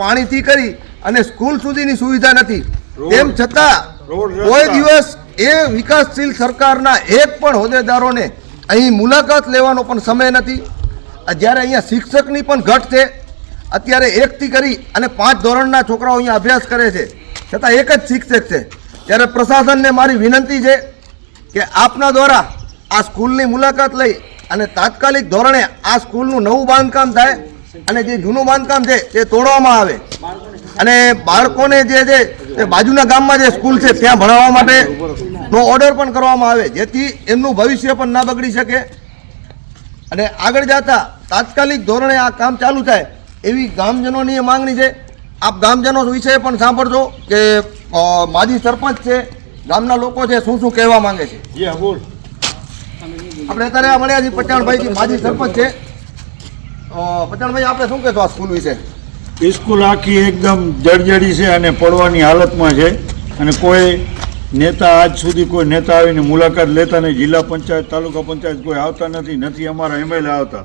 પાણીથી કરી અને સ્કૂલ સુધીની સુવિધા નથી. તેમ છતાં કોઈ દિવસ એ વિકાસશીલ સરકારના એક પણ હોદ્દેદારોને અહીં મુલાકાત લેવાનો પણ સમય નથી. જ્યારે અહીંયા શિક્ષકની પણ ઘટ છે. અત્યારે 1 થી કરી અને 5 ધોરણના છોકરાઓ અહીંયા અભ્યાસ કરે છે, છતાં એક જ શિક્ષક છે. ત્યારે પ્રશાસનને મારી વિનંતી છે કે આપના દ્વારા આ સ્કૂલની મુલાકાત લઈ અને તાત્કાલિક ધોરણે આ સ્કૂલનું નવું બાંધકામ થાય અને જે જૂનું બાંધકામ છે તે તોડવામાં આવે અને બાળકોને જે છે તે બાજુના ગામમાં જે સ્કૂલ છે ત્યાં ભણાવવા માટેનો ઓર્ડર પણ કરવામાં આવે, જેથી એમનું ભવિષ્ય પણ ના બગડી શકે અને આગળ જતા તાત્કાલિક ધોરણે આ કામ ચાલુ થાય એવી ગામજનોની માંગણી છે. આપ ગામજનો વિશે પણ સાંભળજો કે માજી સરપંચ છે, ગામના લોકો છે, શું શું કહેવા માંગે છે. આપણે અત્યારે મળ્યા છીએ પચાણભાઈ માજી સરપંચ છે. પચાણભાઈ, આપણે શું કહેશો આ સ્કૂલ વિશે? સ્કૂલ આખી એકદમ જર્જરી છે અને પડવાની હાલતમાં છે અને કોઈ નેતા આજ સુધી કોઈ નેતા આવીને મુલાકાત લેતા નહીં. જિલ્લા પંચાયત, તાલુકા પંચાયત કોઈ આવતા નથી અમારા એમએલએ આવતા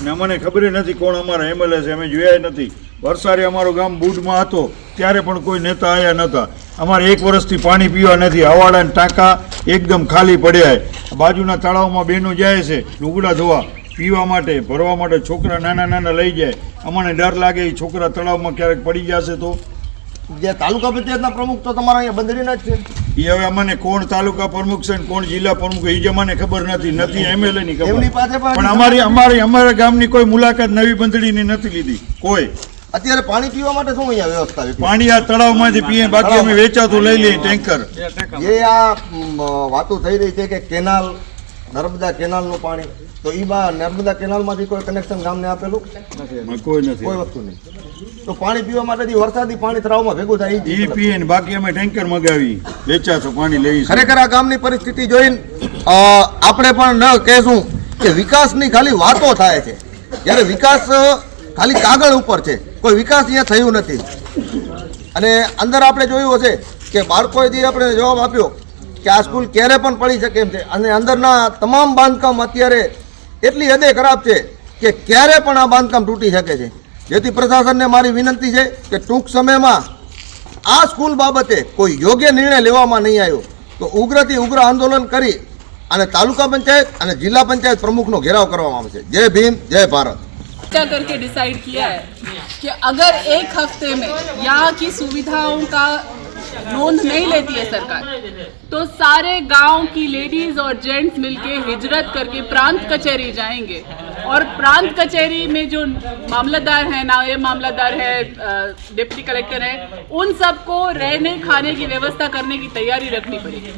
અને અમને ખબર નથી કોણ અમારા એમએલએ છે, અમે જોયા નથી. વરસાદે અમારો ગામ બુડમાં હતો ત્યારે પણ કોઈ નેતા આવ્યા નહોતા. અમારે 1 વર્ષથી પાણી પીવા નથી. હવાડાના ટાંકા એકદમ ખાલી પડ્યા. બાજુના તળાવમાં બહેનો જાય છે લુગડા ધોવા, પીવા માટે, ભરવા માટે. છોકરા નાના લઈ જાય. અમને ડર લાગે એ છોકરા તળાવમાં ક્યારેક પડી જશે તો. જે તાલુકા પંચાયતના પ્રમુખ તો તમારા અહીંયા બંદડીના જ છે. એ હવે અમને કોણ તાલુકા પ્રમુખ છે કોણ જિલ્લા પ્રમુખ એ જ અમને ખબર નથી એમએલએ ની ખબર. પણ અમારા ગામની કોઈ મુલાકાત નવી બંદડીની નથી લીધી કોઈ. અત્યારે પાણી પીવા માટે શું અહીંયા વ્યવસ્થા? પાણી આ તળાવમાંથી પીએ, બાકી અમે વેચાતું લઈ લઈએ ટેન્કર. જે આ વાતો થઈ રહી છે કે કેનાલ, નર્મદા કેનાલનું પાણી, તો એ નર્મદા કેનાલમાંથી કોઈ કનેક્શન ગામને આપેલું કોઈ નથી, કોઈ વસ્તુ નહીં. તો પાણી પીવા માટે વરસાદી પાણી તળાવમાં ભેગું થાય એ પીએ, બાકી અમે ટેન્કર મગાવી વેચાતું પાણી લઈ. ખરેખર આ ગામની પરિસ્થિતિ જોઈને આપણે પણ ન કહેશું કે વિકાસની ખાલી વાતો થાય છે, જ્યારે વિકાસ ખાલી કાગળ ઉપર છે, કોઈ વિકાસ અહીંયા થયું નથી. અને અંદર આપણે જોયું હશે કે બાળકોએ જે આપણે જવાબ આપ્યો કે આ સ્કૂલ ક્યારે પણ પડી શકે એમ છે અને અંદરના તમામ બાંધકામ અત્યારે એટલી હદે ખરાબ છે કે ક્યારે પણ આ બાંધકામ તૂટી શકે છે. જેથી પ્રશાસનને મારી વિનંતી છે કે ટૂંક સમયમાં આ સ્કૂલ બાબતે કોઈ યોગ્ય નિર્ણય લેવામાં નહીં આવ્યો તો ઉગ્રથી ઉગ્ર આંદોલન કરી અને તાલુકા પંચાયત અને જિલ્લા પંચાયત પ્રમુખનો ઘેરાવ કરવામાં આવશે. જય ભીમ, જય ભારત. करके डिसाइड किया है कि अगर 1 हफ्ते में यहाँ की सुविधाओं का नोंद नहीं लेती है सरकार, तो सारे गांव की लेडीज और जेंट्स मिलके हिजरत करके प्रांत कचहरी जाएंगे और प्रांत कचहरी में जो मामलतदार है, नायब मामलतदार है, डिप्टी कलेक्टर है, उन सबको रहने खाने की व्यवस्था करने की तैयारी रखनी पड़ेगी.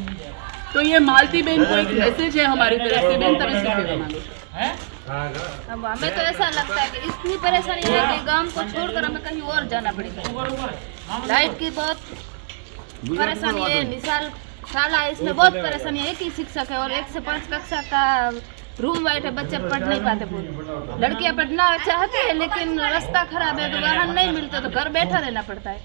तो ये मालती बहन को एक मैसेज है हमारी तरफ से. बहन तरफ से अब हमें तो ऐसा लगता है कि इतनी परेशानी है कि गांव को छोड़कर हमें कहीं और जाना पड़ेगा. लाइट की बहुत परेशानी है. मिसाल शाला है, इसमें बहुत परेशानी है. एक ही शिक्षक है और 1 से 5 कक्षा का रूम वाइट है, बच्चे पढ़ नहीं पाते पूरे. लड़कियां पढ़ना चाहती है लेकिन रास्ता खराब है तो वाहन नहीं मिलते तो घर बैठा रहना पड़ता है.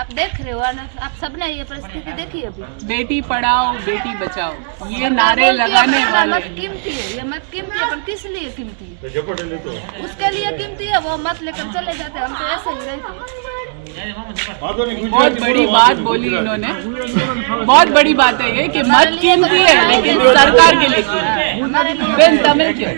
आप देख रहे हो, आप सबने ये परिस्थिति देखी अभी. बेटी पढ़ाओ बेटी बचाओ ये नारे लगाने वाले मत कीमती है, ये मत कीमती है, पर किस लिए कीमती है? उसके लिए कीमती है, वो मत लेकर चले जाते. हम तो ऐसे ही रहते. बहुत बड़ी बात बोली इन्होंने. बहुत बड़ी बात है ये कि मत कीमती है लेकिन सरकार के लिए कीमती. બેન તમે કયો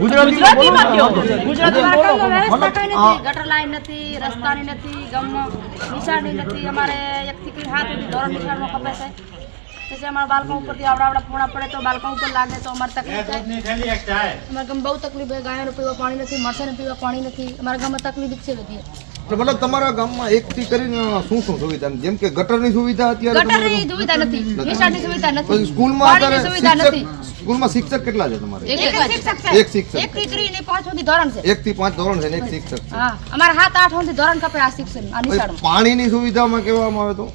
ગુજરાતીમાં કયો? ગુજરાતીમાં વ્યવસ્થા કઈ નથી, ગટર લાઈન નથી, રસ્તાની નથી, ગામમાં નિશાળની નથી. અમારે 1 થી 7 સુધી ધોરણ નિશાળનો ખબર છે. પછી અમારા બાળકો ઉપરથી આવડા ફોડા પડે તો બાળકો ઉપર લાગે તો અમારે તકલીફ થાય. અમારા ગામમાં બહુ તકલીફ છે. ગાયોને પીવા પાણી નથી, મરસાને પીવા પાણી નથી. અમારા ગામમાં તકલીફ છે બધી. મતલબ તમારા ગામમાં 1 થી કરીને શું સુવિધા, જેમ કે ગટરની સુવિધા અત્યારે ગટરની સુવિધા નથી, નિશાળની સુવિધા નથી, સ્કૂલમાં પાણીની સુવિધા નથી. સ્કૂલમાં શિક્ષક કેટલા છે તમારે? એક શિક્ષક 1 થી 3 ને 5 સુધી ધોરણ છે. 1 થી 5 ધોરણ છે ને એક શિક્ષક છે. હા, અમારે 7-8 સુધી ધોરણ કપે આ શિક્ષણ આ નિશાળમાં. પાણીની સુવિધામાં કહેવામાં આવે તો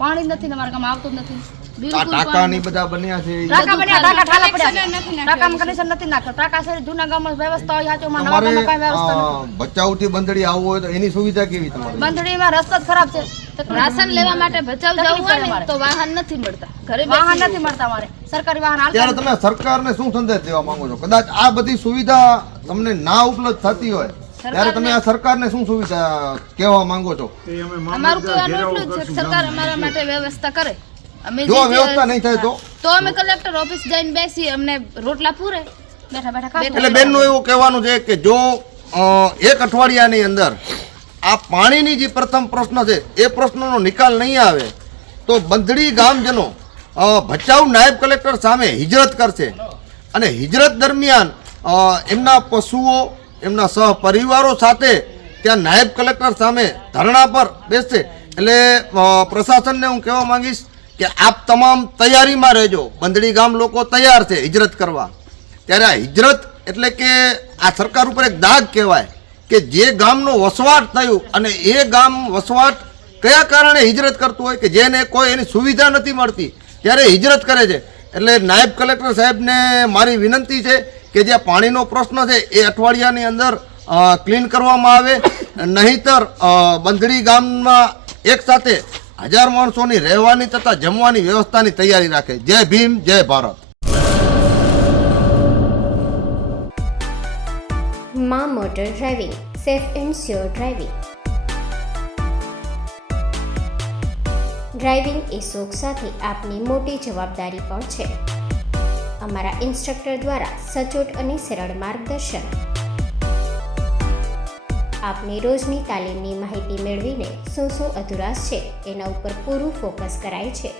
પાણી નથી ને અમારા ગામમાં આવતું જ નથી. આ ટાંકાની બધા બન્યા છે, ટાંકા બન્યા, ટાંકા ઠાલા પડ્યા છે. ટાંકામાં કનેક્શન નથી નાખ્યો. ટાંકા છે જૂના ગામમાં વ્યવસ્થા હોય, સાચોમાં નવા ગામમાં કાંઈ વ્યવસ્થા નથી. ભચાઉથી બંદડી આવવું હોય તો એની સુવિધા કેવી તમારે? બંદડીમાં રસ્તો જ ખરાબ છે. રાશન લેવા માટે ભચાઉ જવું હોય ને તો વાહન નથી મળતા. ઘરે વાહન નથી મળતા. અમારે સરકારી વાહન હાલતા. ત્યારે તમે સરકારને શું સંદેશ દેવા માંગો છો? કદાચ આ બધી સુવિધા તમને ના ઉપલબ્ધ થતી હોય ત્યારે તમે આ સરકારને શું સુવિધા કહેવા માંગો છો? એ અમે અમારું મામલતદાર કહેવાનું ઘેરાવો એટલું જ છે કે કરશું સરકાર ગામમાં. અમારા માટે વ્યવસ્થા કરે. અમે જો જે વ્યવસ્થા નહીં થાય તો અમે કલેક્ટર ઓફિસ જઈને બેસી અમને રોટલા પૂરે બેઠા બેઠા ખાશું. એટલે બેનનું એવું કહેવાનું છે કે જો એક અઠવાડિયાની અંદર આ પાણીની જે પ્રથમ પ્રશ્ન છે એ પ્રશ્નનો નિકાલ નહીં આવે તો બંધડી ગામજનો ભચાઉ નાયબ કલેક્ટર સામે હિજરત કરશે અને હિજરત દરમિયાન એમના પશુઓ એમના સહપરિવારો સાથે ત્યાં નાયબ કલેક્ટર સામે ધરણા પર બેસશે. એટલે પ્રશાસનને હું કહેવા માંગીશ કે આપ તમામ તૈયારીમાં રહેજો. બંધડી ગામ લોકો તૈયાર છે હિજરત કરવા. ત્યારે આ હિજરત એટલે કે આ સરકાર ઉપર એક દાગ કહેવાય કે જે ગામનો વસવાટ થયું અને એ ગામ વસવાટ કયા કારણે હિજરત કરતું હોય કે જેને કોઈ એની સુવિધા નથી મળતી ત્યારે હિજરત કરે છે. એટલે નાયબ કલેક્ટર સાહેબને મારી વિનંતી છે કે જે પાણીનો પ્રશ્ન છે એ અઠવાડિયાની અંદર ક્લીન કરવામાં આવે, નહીંતર બંધડી ગામમાં એક સાથે 1000 માણસોની રહેવાની તથા જમવાની વ્યવસ્થાની તૈયારી રાખે. જય ભીમ, જય ભારત. માં motor driving, safe and sure driving. Driving એ શોખ સાથે આપની મોટી જવાબદારી પણ છે. અમારા ઇન્સ્ટ્રક્ટર દ્વારા સચોટ અને સરળ માર્ગદર્શન. આપની રોજની તાલીમની માહિતી મેળવીને શું અધુરાશ છે એના ઉપર પૂરું ફોકસ કરાય છે.